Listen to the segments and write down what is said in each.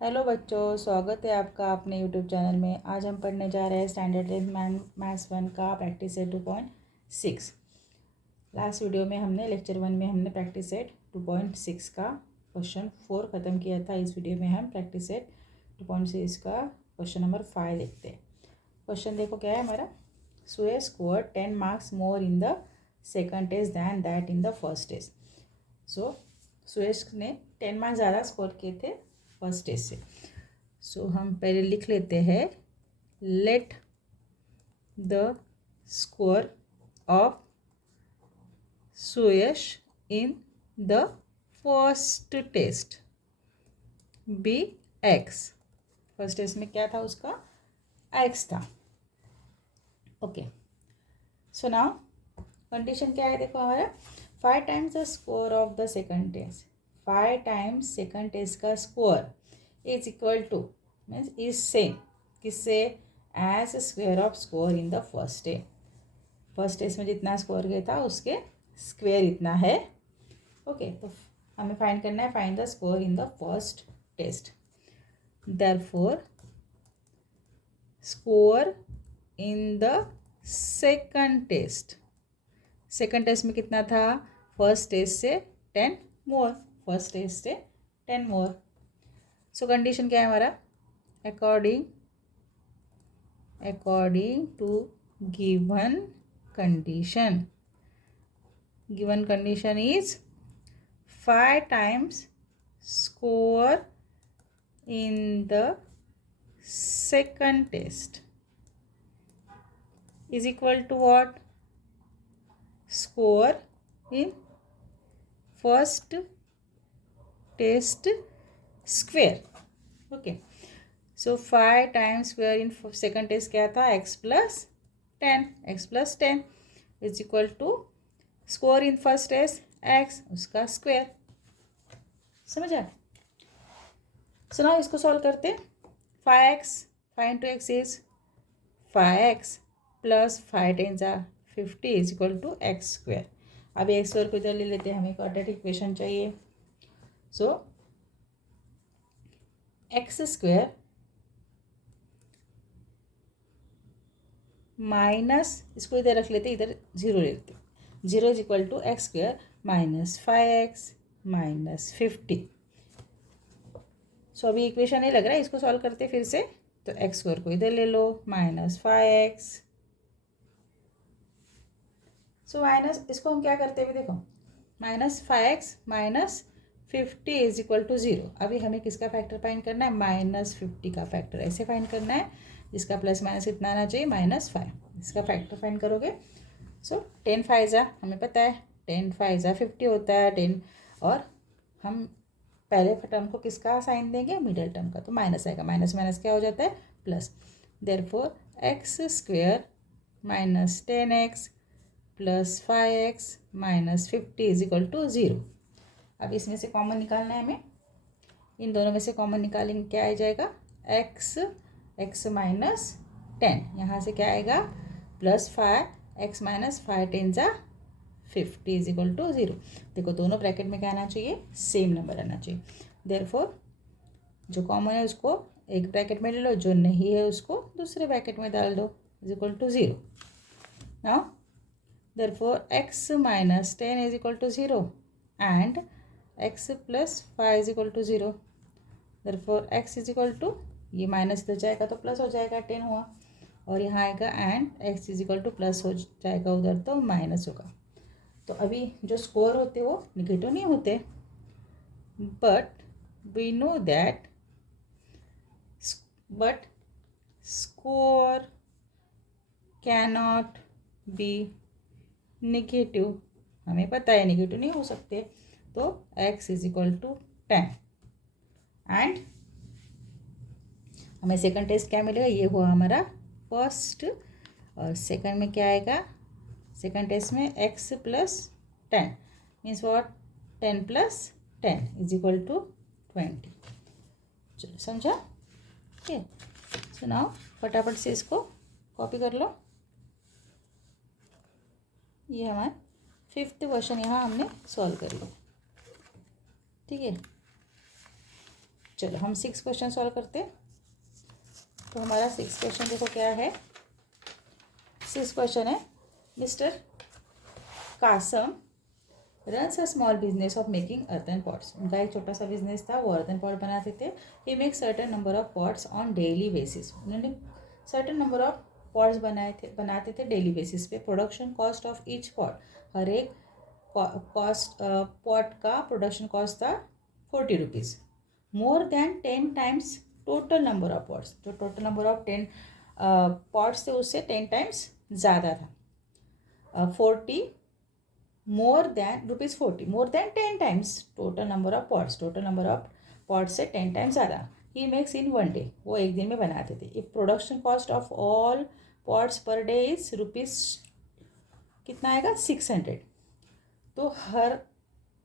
Hello बच्चों, स्वागत है आपका अपने यूट्यूब चैनल में। आज हम पढ़ने जा रहे हैं स्टैंडर्ड 10 मैथ्स 1 का प्रैक्टिस सेट 2.6। लास्ट वीडियो में हमने लेक्चर 1 में हमने प्रैक्टिस सेट 2.6 का क्वेश्चन 4 ख़त्म किया था। इस वीडियो में हम प्रैक्टिस सेट 2.6 का क्वेश्चन नंबर 5 देखते हैं। क्वेश्चन देखो क्या है हमारा। Suresh score 10 marks more in the second test than that in the first test. So Suresh ने 10 मार्क्स ज़्यादा स्कोर किए थे फर्स्ट टेस्ट से। सो हम पहले लिख लेते हैं, let the score of Suyash in the first test be x. First test में क्या था उसका, एक्स था। ओके, सो नाउ कंडीशन क्या है देखो हमारा, 5 times the score of the second test. 5 times second test का score is equal to means is same किससे, as square of score in the first day. First test में जितना score गया था उसके स्क्वेयर इतना है। ओके, तो हमें फाइंड करना है, find the score in the first test. Therefore score in the second test, second test में कितना था, फर्स्ट टेस्ट से 10 मोर, फर्स्ट टेस्ट से 10 मोर। सो कंडीशन क्या है हमारा, according to given condition, given condition is 5 times score in the second test is equal to what, score in first test square. Okay, so 5 times square in second test क्या था, x plus 10 is equal to score in first test x उसका square. समझ आया। So now इसको solve करते। 5x, 5 into x is 5x plus 5 ten जा 50 is equal to x square. अब x square को इधर ले लेते हैं, हमें क्वाड्रेटिक इक्वेशन चाहिए। सो एक्स स्क्वेयर माइनस, इसको इधर रख लेते, इधर 0 ले लेते, 0 is equal to x square minus 5x minus 50। So अभी इक्वेशन नहीं लग रहा है, इसको सॉल्व करते फिर से। तो एक्स स्क्वायर को इधर ले लो, माइनस 5x। सो माइनस, इसको हम क्या करते हैं, देखो minus 5x minus 50 is equal to 0। अभी हमें किसका फैक्टर फाइंड करना है, माइनस 50 का फैक्टर ऐसे फाइंड करना है, जिसका प्लस माइनस इतना आना चाहिए, -5। इसका फैक्टर फाइंड करोगे। सो 10 5 जा, हमें पता है 10 5 जा 50 होता है 10, और हम पहले टर्म को किसका साइन देंगे, मिडिल टर्म का, तो माइनस आएगा, माइनस माइनस क्या हो जाता है, plus. Therefore x square minus 10x plus 5x minus 50 is equal to 0। अब इसमें से कॉमन निकालना है हमें, इन दोनों में से कॉमन निकालेंगे, क्या आ जाएगा, x माइनस 10, यहाँ से क्या आएगा, प्लस 5x माइनस 5 10 जा 50 इज इक्वल टू 0। देखो दोनों ब्रैकेट में क्या आना चाहिए, सेम नंबर आना चाहिए। देयरफॉर जो कॉमन है उसको एक ब्रैकेट में ले लो, जो नहीं है उसको दूसरे ब्रैकेट में डाल दो, is equal to 0। Now therefore x minus 10 is equal to 0 and x plus 5 is equal to 0। Therefore x is equal to, ये माइनस इधर जाएगा तो प्लस हो जाएगा, 10 हुआ, और यहाँ आएगा and x is equal to plus हो जाएगा उधर तो माइनस होगा। तो अभी जो स्कोर होते वो निगेटिव नहीं होते, but we know that but score cannot be negative, हमें पता है निगेटिव नहीं हो सकते। तो x is equal to 10 and हमें सेकंड टेस्ट क्या मिलेगा, ये हुआ हमारा फर्स्ट, और सेकंड में क्या आएगा, सेकंड टेस्ट में x plus 10 means what, 10 plus 10 is equal to 20। चलो समझा, ओके। सो नाउ फटाफट से इसको कॉपी कर लो। ये हमारा 5th क्वेश्चन यहाँ हमने सॉल्व कर लिया, ठीक है। चलो हम 6 क्वेश्चन सॉल्व करते हैं। तो हमारा 6 क्वेश्चन देखो क्या है। 6 क्वेश्चन है, mister Kasam runs a small business of making earthen pots. उनका एक छोटा सा बिजनेस था, वो अर्थन पॉट बनाते थे। He make certain number of pots on daily basis. उन्होंने सर्टन नंबर ऑफ पॉट्स बनाते थे डेली बेसिस पे। Production cost of each pot, हर एक कॉस्ट पॉट का प्रोडक्शन कॉस्ट था 40 rupees. More than 10 times total number of pots, जो total number of 10 pots थे उससे 10 टाइम्स ज़्यादा था। 40 more than ₹40 more than 10 times total number of pots, total number of pots से 10 टाइम्स ज़्यादा। He makes in 1 day, वो एक दिन में बनाते थे। If production cost of all pots per day is rupees कितना आएगा 600। तो हर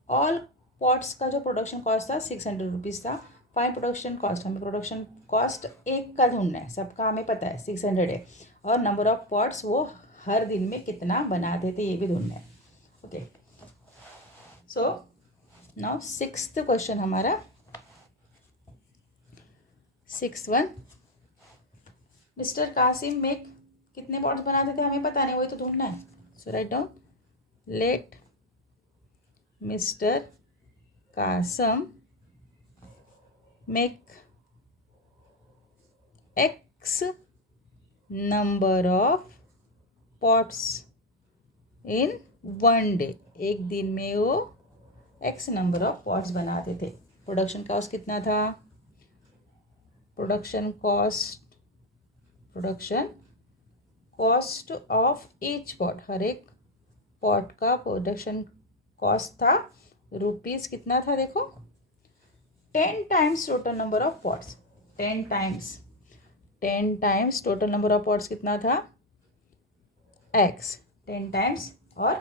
ऑल पॉट्स का जो प्रोडक्शन कॉस्ट था 600 रुपीज़ था। फाइन प्रोडक्शन कॉस्ट, हमें प्रोडक्शन कॉस्ट एक का ढूंढना है, सबका हमें पता है 600 है। और नंबर ऑफ पॉट्स वो हर दिन में कितना बनाते थे ये भी ढूंढना है। Okay, so now 6th question हमारा 6th one, mister Kasim make कितने पॉट्स बनाते थे हमें पता नहीं, वही तो ढूंढना है। So right down, let mister Kasam make x number of pots in 1 day. एक दिन में वो x नंबर ऑफ पॉट्स बनाते थे। प्रोडक्शन कॉस्ट कितना था, production cost of each pot, हर एक पॉट का प्रोडक्शन कॉस्ट था रुपीज़ कितना था देखो 10 times total number of pots. 10 times total number of pots कितना था x, 10 टाइम्स और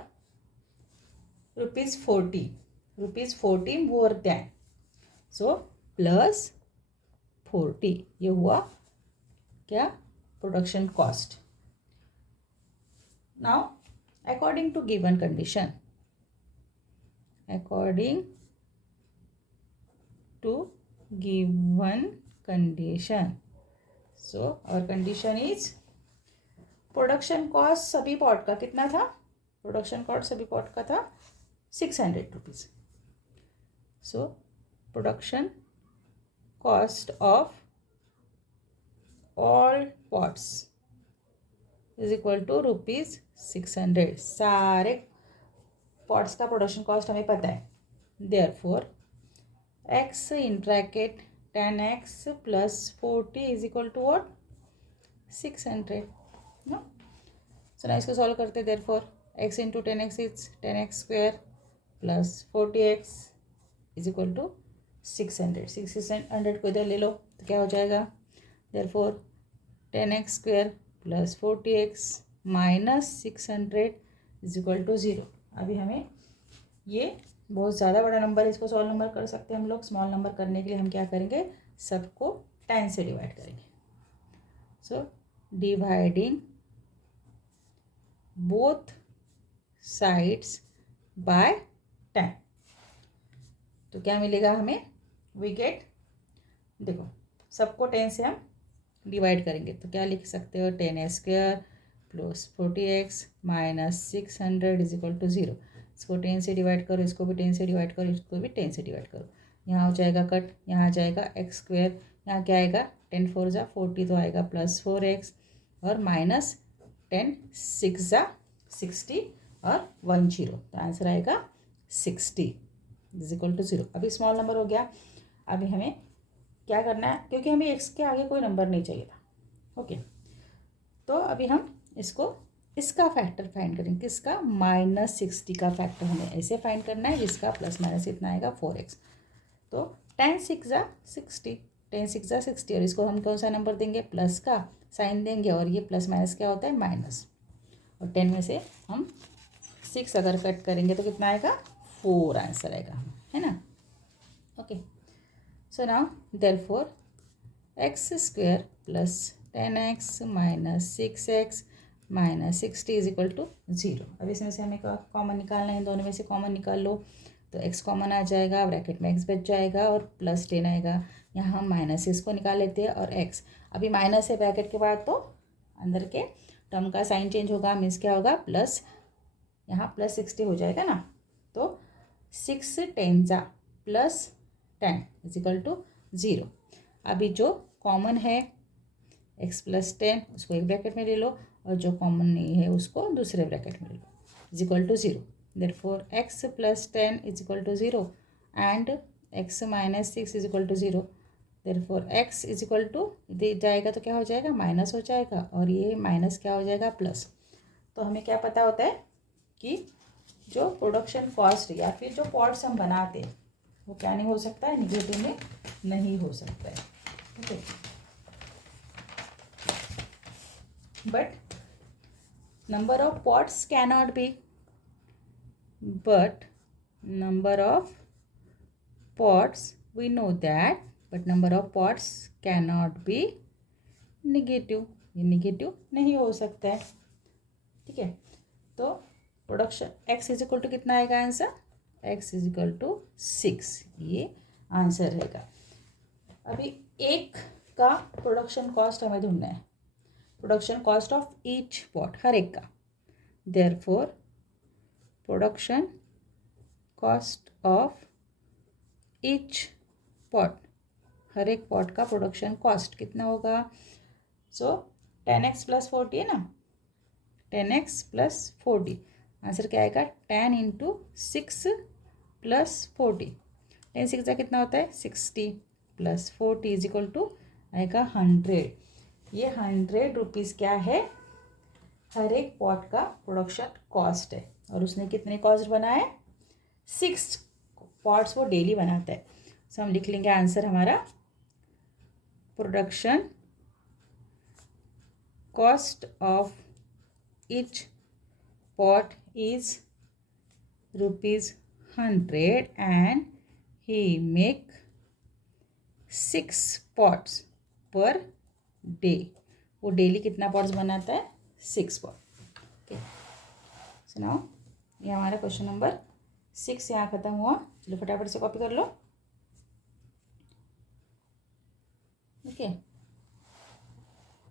₹40 मोर देन, सो प्लस 40, ये हुआ क्या production cost. Now according to given condition, according to given condition, so our condition is production cost सभी pot का कितना था, प्रोडक्शन कॉस्ट सभी पॉट का था 600 rupees. So production cost of all pots is equal to ₹600। सारे pots का production cost हमें पता है। Therefore x in bracket 10x plus 40 is equal to what 600 ना। सो ना इसको सॉल्व करते। Therefore x into 10x is 10x square plus 40x is equal to 600। 600 को इधर ले लो तो क्या हो जाएगा, therefore 10x square plus 40x minus 600 is equal to 0। अभी हमें ये बहुत ज़्यादा बड़ा नंबर है, इसको सॉल्व नंबर कर सकते हैं हम लोग। स्मॉल नंबर करने के लिए हम क्या करेंगे, सबको 10 से डिवाइड करेंगे। So dividing both sides by 10, तो क्या मिलेगा हमें, वी गेट, देखो सबको 10 से हम डिवाइड करेंगे तो क्या लिख सकते हो 10x square plus 40x minus 600 is equal to 0। इसको 10 से डिवाइड करो, इसको भी 10 से डिवाइड करो, इसको भी 10 से डिवाइड करो। यहाँ हो जाएगा कट, यहाँ आ जाएगा x स्क्वायर, यहाँ क्या आएगा 10 4 जा 40 तो आएगा प्लस 4x और माइनस 10 6 जा 60 और 1 0, तो आंसर आएगा 60 इज इक्वल टू 0। अभी स्मॉल नंबर हो गया। अभी हमें क्या करना है, क्योंकि हमें x के आगे कोई नंबर नहीं चाहिए था। ओके, तो अभी हम इसका फैक्टर फाइंड करेंगे। किसका, -60 का फैक्टर हमें ऐसे फाइंड करना है जिसका प्लस माइनस इतना आएगा 4x। तो 10 6 जा 60, 10 6 जा 60 और इसको हम कौन सा नंबर देंगे, प्लस का साइन देंगे और ये प्लस माइनस क्या होता है माइनस। और 10 में से हम 6 अगर कट करेंगे तो कितना आएगा 4 आंसर आएगा, है ना। Okay, so now therefore x square plus 10x minus 6x minus 60 is equal to 0। अब इसमें से हमें कॉमन निकालना है, दोनों में से कॉमन निकाल लो तो x कॉमन आ जाएगा, ब्रैकेट में x बच जाएगा और प्लस 10 आएगा। यहाँ हम माइनस इसको निकाल लेते हैं और एक्स, अभी माइनस है ब्रैकेट के बाद तो अंदर के टर्म का साइन चेंज होगा, मीन्स क्या होगा प्लस, यहाँ प्लस 60 हो जाएगा ना, तो 6 10 जा प्लस 10 इजिकल टू 0। अभी जो कॉमन है x प्लस 10 उसको एक ब्रैकेट में ले लो और जो कॉमन नहीं है उसको दूसरे ब्रैकेट में ले लो, equal to 0। Therefore x plus 10 equal to 0 and x minus 6 equal to 0। Therefore x equal to जाएगा तो क्या हो जाएगा, माइनस हो जाएगा, और ये माइनस क्या हो जाएगा, प्लस। तो हमें क्या पता होता है कि जो प्रोडक्शन कॉस्ट या फिर जो पॉट्स हम बनाते हैं वो क्या नहीं हो सकता है, निगेटिव में नहीं हो सकता है। Okay, but number of pots cannot be, but number of pots we know that, but number of pots cannot be negative, ये नेगेटिव नहीं हो सकता है। ठीक है, तो production x is equal to कितना आएगा answer, x is equal to 6, ये आंसर रहेगा। अभी एक का प्रोडक्शन कॉस्ट हमें ढूंढना है, production cost of each pot, हर एक का। Therefore production cost of each pot, हर एक पॉट का प्रोडक्शन कॉस्ट कितना होगा, सो 10x प्लस 40 है ना, 10x प्लस 40, आंसर क्या आएगा 10 इंटू 6 प्लस 40, 10 6 का कितना होता है 60 प्लस 40 इज इक्वल टू आएगा 100। ये 100 रुपीज़ क्या है, हर एक पॉट का प्रोडक्शन कॉस्ट है। और उसने कितने कॉस्ट बनाए, 6 पॉट्स वो डेली बनाता है। सो हम लिख लेंगे आंसर हमारा, production cost of each pot is ₹100 and he make 6 pots per day. वो डेली कितना पॉट्स बनाता है, 6 पॉट। ओके, सो नाउ ये हमारा क्वेश्चन नंबर 6 यहाँ खत्म हुआ। चलो फटाफट से कॉपी कर लो। ओके,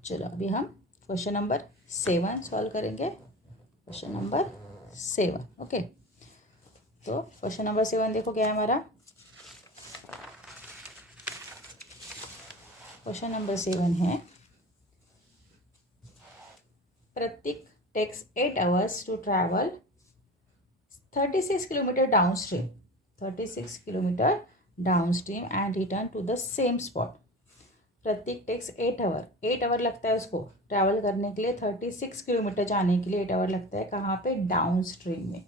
चलो अभी हम क्वेश्चन नंबर 7 सॉल्व करेंगे। Question number 7, okay. तो क्वेश्चन नंबर 7 देखो क्या है हमारा। क्वेश्चन नंबर 7 है, Prateek takes 8 hours to travel 36 kilometre downstream, 36 kilometre downstream and return to the same spot. Prateek takes 8 hour, 8 hour लगता है उसको ट्रैवल करने के लिए, 36 किलोमीटर जाने के लिए 8 hour लगता है। कहाँ पे, डाउन स्ट्रीम में।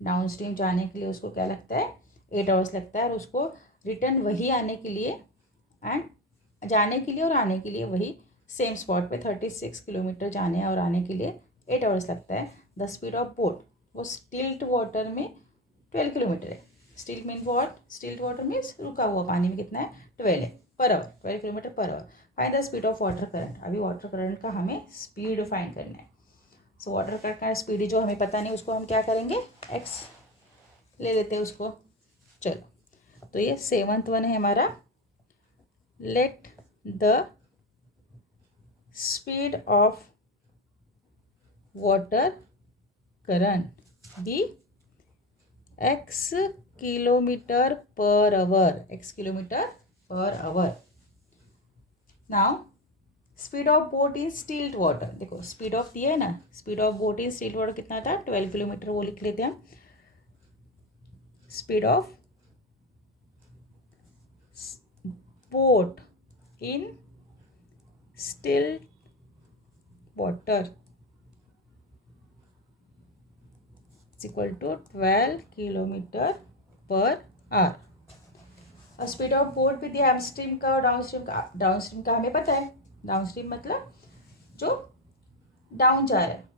डाउन स्ट्रीम जाने के लिए उसको क्या लगता है, 8 hours लगता है। और उसको रिटर्न वही आने के लिए, एंड जाने के लिए और आने के लिए वही सेम स्पॉट पे 36 किलोमीटर जाने और आने के लिए 8 hours लगता है। द स्पीड ऑफ बोट, वो स्टिल्ट वाटर में 12 किलोमीटर है। स्टिल्ट मीन वॉट, स्टिल्ट वाटर मीन्स रुका हुआ पानी में कितना है, 12 है per hour, 12 kilometre per our. Find the speed of water current, अभी वाटर करंट का हमें स्पीड फाइंड करना है। सो वाटर करंट का स्पीड जो हमें पता नहीं, उसको हम क्या करेंगे, एक्स ले लेते हैं उसको। चलो, तो ये 7th वन है हमारा, let the speed of water current be x kilometre per hour, x kilometre per hour. Now speed of boat in still water, देखो स्पीड ऑफ दिया है ना, speed of boat in still water कितना था, 12 kilometre, वो लिख लेते हैं हम। Speed of boat in still water equal to 12 kilometre per hour. और स्पीड ऑफ बोट भी दिया अपस्ट्रीम का और डाउनस्ट्रीम का। डाउनस्ट्रीम का हमें पता है, डाउनस्ट्रीम मतलब जो डाउन जा रहा है,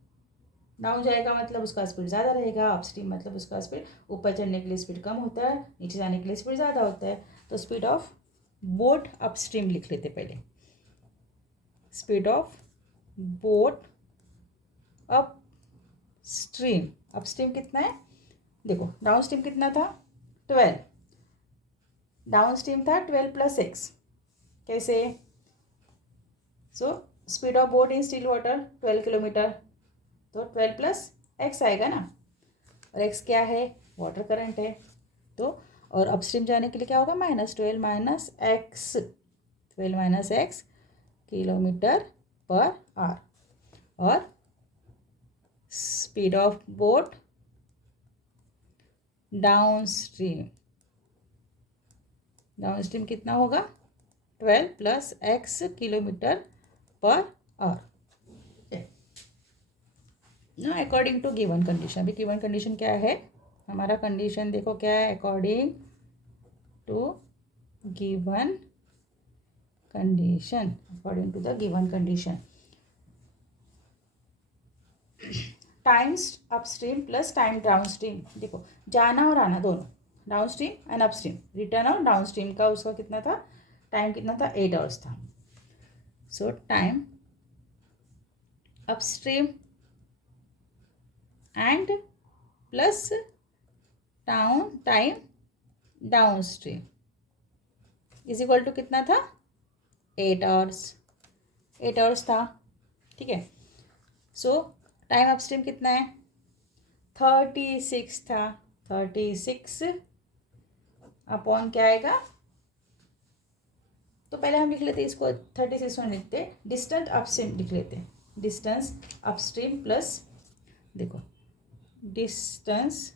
डाउन जाएगा मतलब उसका स्पीड ज़्यादा रहेगा। अपस्ट्रीम मतलब उसका स्पीड ऊपर चढ़ने के लिए स्पीड कम होता है, नीचे जाने के लिए स्पीड ज़्यादा होता है। तो स्पीड ऑफ बोट अपस्ट्रीम लिख लेते पहले, speed of boat up stream. Upstream कितना है, देखो डाउन स्ट्रीम कितना था, 12, डाउन स्ट्रीम था 12 प्लस 6, कैसे? So speed of boat in still water 12 kilometre, तो 12 प्लस एक्स आएगा ना, और एक्स क्या है? वाटर करंट है। तो और अपस्ट्रीम जाने के लिए क्या होगा? -12 minus x, 12 minus x kilometre per hour, और speed of boat downstream, downstream कितना होगा? 12 plus x kilometre per hour ना, अकॉर्डिंग टू गिवन कंडीशन। अभी गिवन कंडीशन क्या है हमारा? कंडीशन देखो क्या है, according to given condition, according to the given condition times upstream plus time downstream. देखो जाना और आना दोनों, downstream and upstream, return और डाउन स्ट्रीम का उसका कितना था? टाइम कितना था? 8 आवर्स था। So time upstream and plus time downstream is equal to कितना था? 8 आवर्स, 8 आवर्स था। ठीक है। सो टाइम अपस्ट्रीम कितना है? 36 था, 36 अपॉन क्या आएगा? तो पहले हम लिख लेते इसको 36 में लिखते, डिस्टेंस अपस्ट्रीम लिख लेते, डिस्टेंस अपस्ट्रीम प्लस, देखो डिस्टेंस,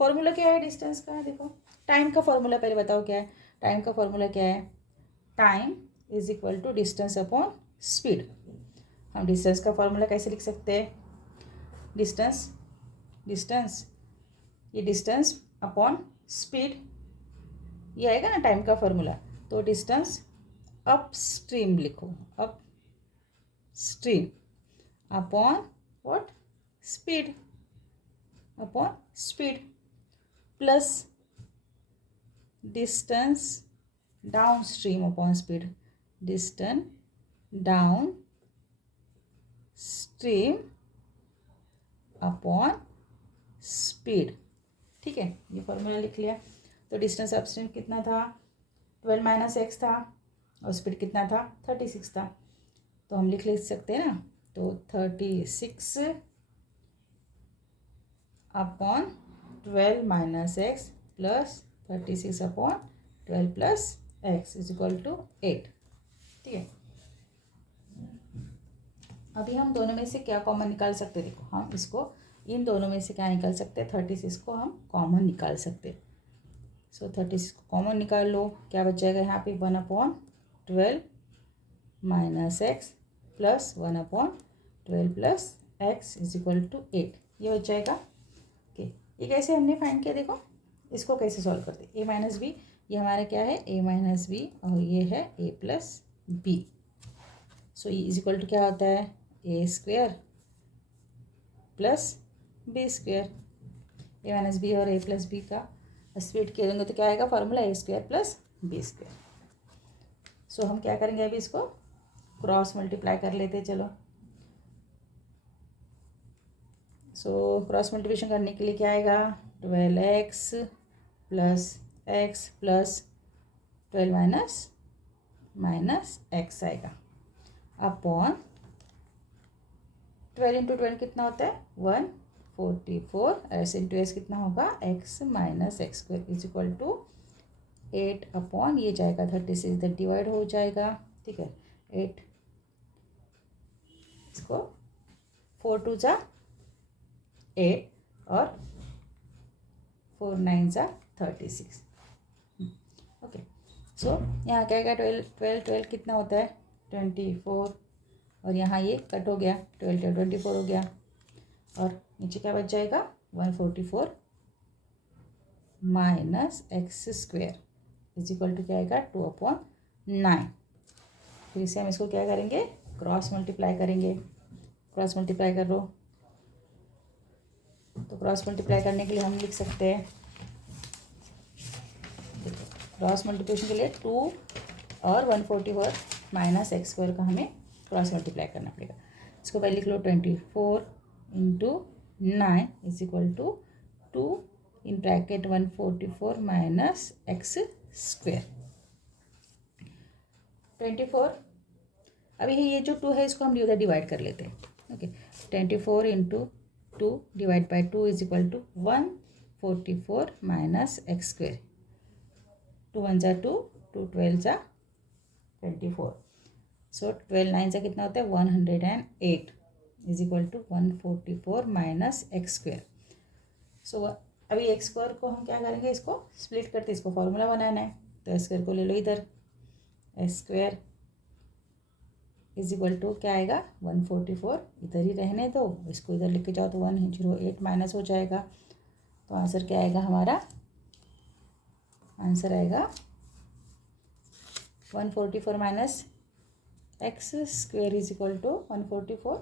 फॉर्मूला क्या है डिस्टेंस का? देखो टाइम का फॉर्मूला पहले बताओ क्या है? टाइम का फॉर्मूला क्या है? Time is equal to distance upon speed. हम डिस्टेंस का फॉर्मूला कैसे लिख सकते हैं? डिस्टेंस, डिस्टेंस ये डिस्टेंस अपॉन स्पीड, ये आएगा ना टाइम का फॉर्मूला। तो डिस्टेंस अप स्ट्रीम लिखो, upstream upon what? Speed, upon speed plus distance downstream upon speed, distance downstream upon speed. ठीक है, ये फॉर्मूला लिख लिया। तो डिस्टेंस अपस्ट्रीम कितना था? 12 माइनस एक्स था, और स्पीड कितना था? 36 था। तो हम लिख सकते हैं ना, तो 36 upon 12 minus x plus 36 upon 12 plus x is equal to 8। ठीक है। अभी हम दोनों में से क्या कॉमन निकाल सकते हैं? देखो हम इसको, इन दोनों में से क्या निकाल सकते हैं? 36 को हम कॉमन निकाल सकते हैं। सो 36 को कॉमन निकाल लो, क्या बच जाएगा यहाँ पे? 1/12 minus x plus 1/12 plus x is equal to 8, ये बच जाएगा। ओके, ये कैसे हमने फाइंड किया? देखो इसको कैसे सॉल्व करते? ए माइनस बी, ये हमारा क्या है? ए माइनस बी, और ये है ए प्लस बी। सो ये इज इक्वल टू क्या होता है? ए स्क्वेयर प्लस बी स्क्वेयर। ए माइनस बी और ए प्लस बी का स्प्लिट किए देंगे तो क्या आएगा? फॉर्मूला ए स्क्वेयर प्लस बी स्क्वेयर। सो हम क्या करेंगे? अभी इसको क्रॉस मल्टीप्लाई कर लेते हैं। चलो, सो क्रॉस मल्टीप्लिकेशन करने के लिए क्या आएगा? 12x प्लस 12 माइनस एक्स आएगा अपॉन 12 इंटू 12 कितना होता है? 144, ऐसे इंटू एस कितना होगा? x minus x square is equal to 8 upon, ये जाएगा 36 इधर डिवाइड हो जाएगा। ठीक है, 8, इसको 4 2 जा 8 और 4 9 जा 36। ओके, सो यहाँ क्या आएगा? 12 कितना होता है? 24, और यहाँ ये कट हो गया, 12 24 हो गया, और नीचे क्या बच जाएगा? 144 minus x square is equal to क्या आएगा? 2/9। फिर इसे हम इसको क्या करेंगे? क्रॉस मल्टीप्लाई करेंगे। क्रॉस मल्टीप्लाई कर लो, तो क्रॉस मल्टीप्लाई करने के लिए हम लिख सकते हैं, क्रॉस मल्टीप्लिकेशन के लिए 2 और 144 माइनस एक्स स्क्वायर का हमें क्रॉस मल्टीप्लाई करना पड़ेगा। इसको पहले लिख लो, 24 into 9 is equal to 2 in bracket 144 minus x square. 24, अभी ये जो 2 है इसको हम उधर डिवाइड कर लेते हैं. Okay, 24 into 2 divide by 2 is equal to 144 minus x square. 2 1 जा 2, 2 12 जा 24. सो 12 9 जा कितना होता है 108 is equal to 144 minus x square. So अभी एक्स स्क्वायर को हम क्या करेंगे, इसको स्प्लिट करते, इसको फॉर्मूला बनाना है. तो एक्स स्क्वायर को ले लो इधर. X square is equal to क्या आएगा 144, इधर ही रहने दो, इसको इधर लिख के जाओ तो 108 माइनस हो जाएगा. तो आंसर क्या आएगा हमारा, आंसर आएगा 144 minus x square is equal to 144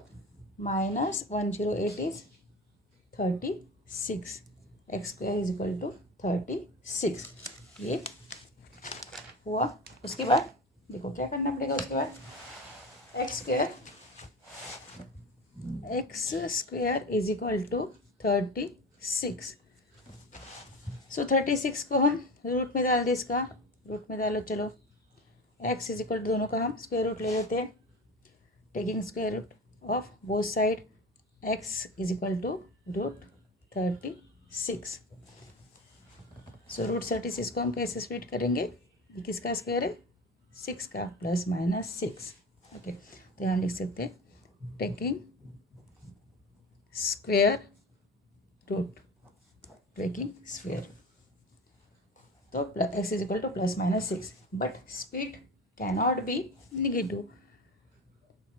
minus 108 is 36. X square is equal to 36. ये हुआ. उसके बाद देखो क्या करना पड़ेगा. उसके बाद x square is equal to 36. So 36 को हम रूट में डाल दें, इसका रूट में डालो. चलो एक्स इज इक्वल टू दोनों का हम स्क्वायर रूट ले लेते हैं. Taking square root of both side, x is equal to root 36. So root 36 को हम कैसे स्प्लिट करेंगे, ये किसका स्क्वायर है 6 का, प्लस माइनस 6. ओके, तो यहाँ लिख सकते हैं taking square root, taking square. तो x is equal to plus minus 6. But speed cannot be negative.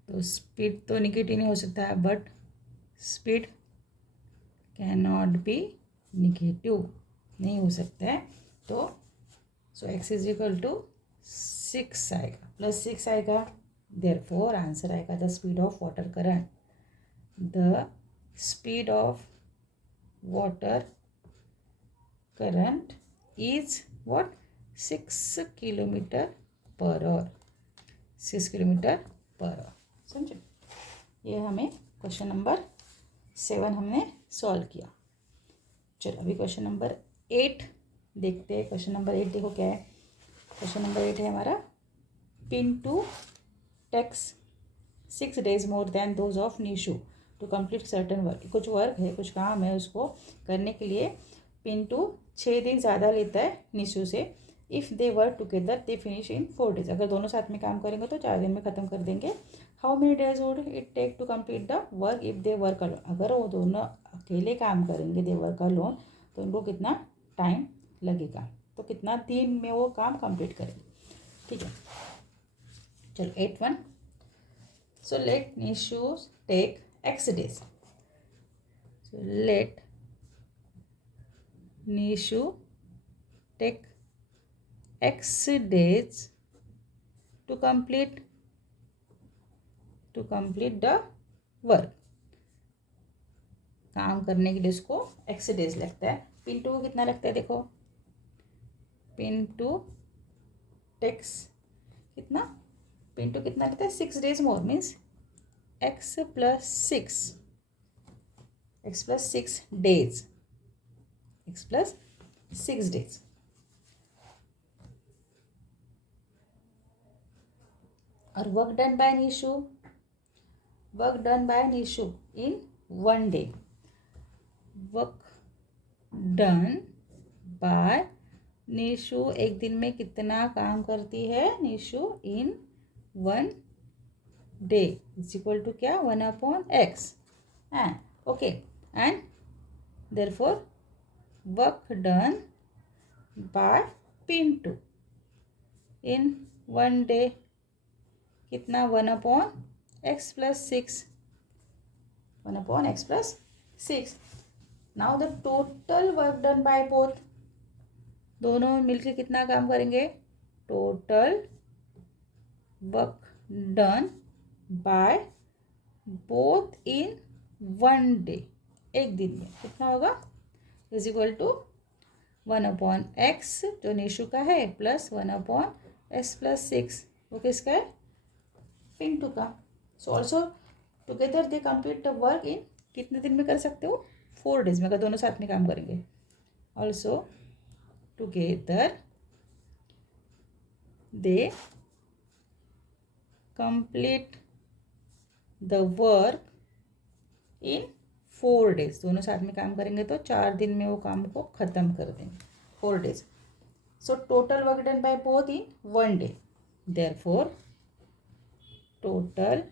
तो स्पीड तो निगेटिव नहीं हो सकता है, but speed cannot be negative नहीं हो सकता है. तो so x is equal to 6 आएगा, प्लस 6 आएगा. देयरफॉर आंसर आएगा the speed of water current. The speed of water current is what 6 kilometre per hour. 6 kilometre per our. समझे. ये हमें क्वेश्चन नंबर 7 हमने सॉल्व किया. चलो अभी क्वेश्चन नंबर 8 देखते हैं. क्वेश्चन नंबर 8 देखो क्या है. क्वेश्चन नंबर 8 है हमारा, Pintu takes 6 days more than those of Nishu to complete certain work. कुछ वर्क है, कुछ काम है, उसको करने के लिए पिंटू 6 दिन ज़्यादा लेता है निशु से. If they work together they finish in 4 days. अगर दोनों साथ में काम करेंगे तो 4 दिन में ख़त्म कर देंगे. How many days would it take to complete the work if they work alone. अगर वो दोनों अकेले काम करेंगे, दे वर्क अलोन, तो उनको कितना टाइम लगेगा, तो कितना दिन में वो काम कंप्लीट करेंगे. ठीक है, चलो 8-1. So let Nishu take X days. So let Nishu take X days to complete the work. काम करने के लिए उसको X days लगता है. पिंटू को कितना लगता है देखो. पिंटू टेक्स कितना, पिंटू कितना लेता है 6 days more, means x plus 6 days. x plus 6 days. और work done by Nishu in 1 day. Work done by Nishu एक दिन में कितना काम करती है Nishu in 1 day is equal to क्या 1/x. Okay, and therefore work done by Pintu in 1 day कितना 1/x plus 6. 1/x plus 6. Now the total work done by both. दोनों मिलके कितना काम करेंगे, total work done by both in 1 day एक दिन में कितना होगा इज इक्वल टू 1/x जो निशु का है प्लस 1/s प्लस 6 वो किसका है पिंटू का. So also together they complete the work in कितने दिन में कर सकते हो 4 days में, अगर दोनों साथ में काम करेंगे. Also together they complete the work in 4 days। दोनों साथ में काम करेंगे तो 4 दिन में वो काम को ख़त्म कर देंगे, 4 days। So total work done by both in 1 day, therefore total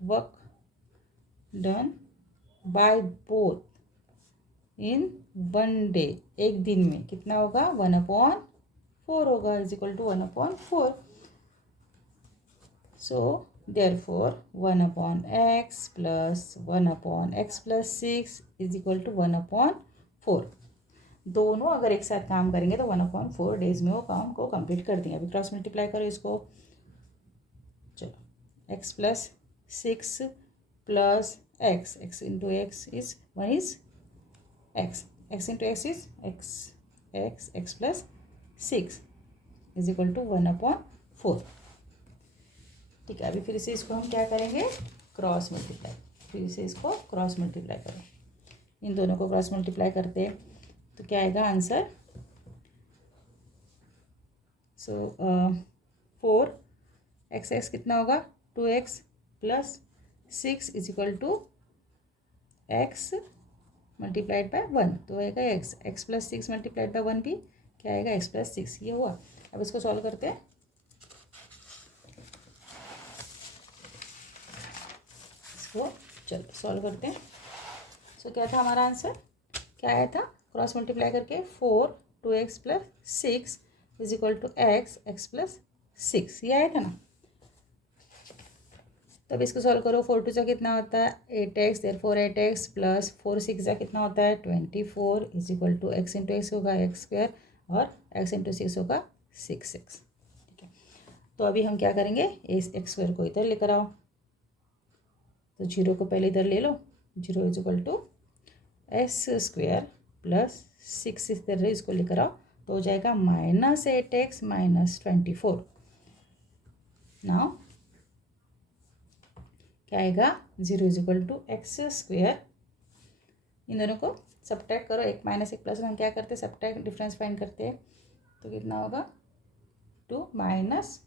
work done by both in 1 day, एक दिन में कितना होगा, 1/4 होगा, is equal to 1/4। So therefore 1/x plus 1/x plus 6 is equal to 1/4। दोनों अगर एक साथ काम करेंगे तो 1/4 डेज में वो काम को कंप्लीट कर देंगे। अभी क्रॉस मल्टीप्लाई करो इसको, चलो x plus 6 plus x into x is 1 is x into x is x plus 6 is equal to 1/4। ठीक है, अभी फिर से इसको हम क्या करेंगे, क्रॉस मल्टीप्लाई। फिर से इसको क्रॉस मल्टीप्लाई करो, इन दोनों को क्रॉस मल्टीप्लाई करते हैं तो क्या आएगा आंसर। सो 4x कितना होगा, 2x plus 6 is equal to x multiplied by 1, तो आएगा x प्लस 6 मल्टीप्लाइड बाय 1 भी क्या आएगा, x प्लस 6। ये हुआ। अब इसको सॉल्व करते हैं। इसको चलो सॉल्व करते हैं। सो क्या था हमारा आंसर, क्या आया था, क्रॉस मल्टीप्लाई करके 4 2x plus 6 is equal to x plus 6, ये आया था ना। तब इसको सॉल्व करो, 4 2 कितना होता है 8x, देयरफॉर 8x प्लस 4 6 कितना होता है 24 is equal to x into x होगा x² और x इंटू 6 होगा 6x। ठीक है, तो अभी हम क्या करेंगे, इस x² को इधर लेकर आओ, तो 0 को पहले इधर ले लो, 0 is equal to s² plus 6 इधर इसको लेकर आओ तो हो जाएगा -8x माइनस 24। नाउ क्या आएगा, 0 इज इक्वल टू x²। इन दोनों को सब्ट्रैक्ट करो, एक माइनस एक प्लस में हम क्या करते हैं, सब्ट्रैक्ट डिफरेंस फाइंड करते हैं। तो कितना होगा 2 माइनस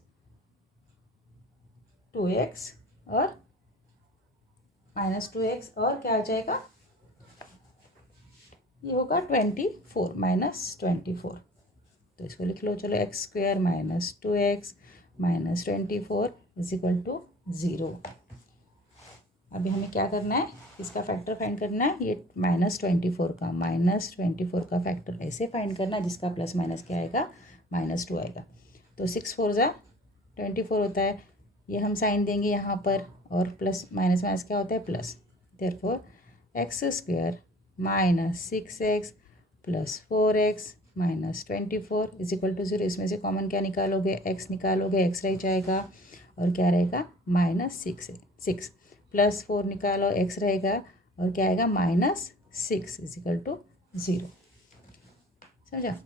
2x और -2x और क्या आ जाएगा, ये होगा 24 माइनस 24। तो इसको लिख लो, चलो x² minus 2x minus 24 is equal to 0। अभी हमें क्या करना है, इसका फैक्टर फाइंड करना है। ये -24 का का फैक्टर ऐसे फाइंड करना है जिसका प्लस माइनस क्या आएगा, -2 आएगा। तो 6 4 जा 24 होता है, ये हम साइन देंगे यहाँ पर, और प्लस माइनस माइनस क्या होता है plus, therefore x² minus 6x plus 4x minus 24 is equal to 0। इसमें से कॉमन क्या निकालोगे, x निकालोगे, x रह जाएगा और क्या रहेगा -6 प्लस 4 निकालो, x रहेगा और क्या आएगा -6 इज इक्वल टू 0। समझा।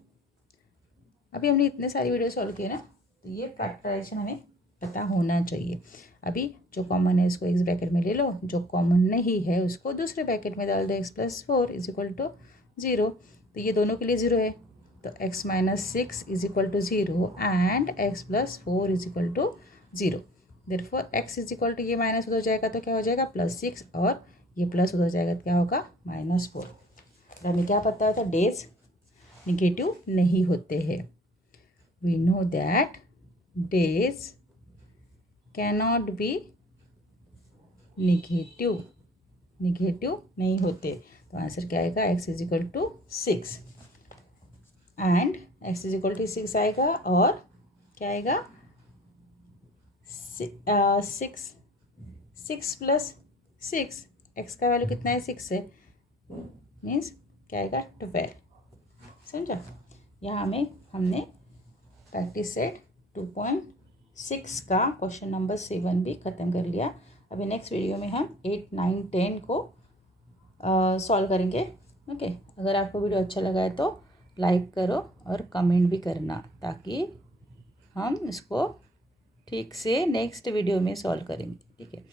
अभी हमने इतने सारी वीडियो सॉल्व किए ना, तो ये फैक्टराइजेशन हमें पता होना चाहिए। अभी जो कॉमन है इसको एक ब्रैकेट में ले लो, जो कॉमन नहीं है उसको दूसरे ब्रैकेट में डाल दो, x plus 4 is equal to 0। तो ये दोनों के लिए 0 है, तो x minus 6 is equal to 0 and x plus 4 is equal to 0। Therefore x is equal to, ये माइनस हो जाएगा तो क्या हो जाएगा +6 और ये प्लस हो जाएगा तो क्या होगा -4। तो हमें क्या पता होता है, डेज निगेटिव नहीं होते हैं। We know that days cannot be negative नहीं होते। तो आंसर क्या आएगा, x is equal to 6 and x is equal to 6 आएगा और क्या आएगा 6 प्लस 6, x का वैल्यू कितना है 6 है, मीन्स क्या आएगा 12। समझा। यहाँ में हमने प्रैक्टिस सेट 2.6 का क्वेश्चन नंबर 7 भी ख़त्म कर लिया। अभी नेक्स्ट वीडियो में हम 8 9 10 को सॉल्व करेंगे। ओके, अगर आपको वीडियो अच्छा लगा है तो लाइक करो और कमेंट भी करना, ताकि हम इसको ठीक से नेक्स्ट वीडियो में सॉल्व करेंगे। ठीक है।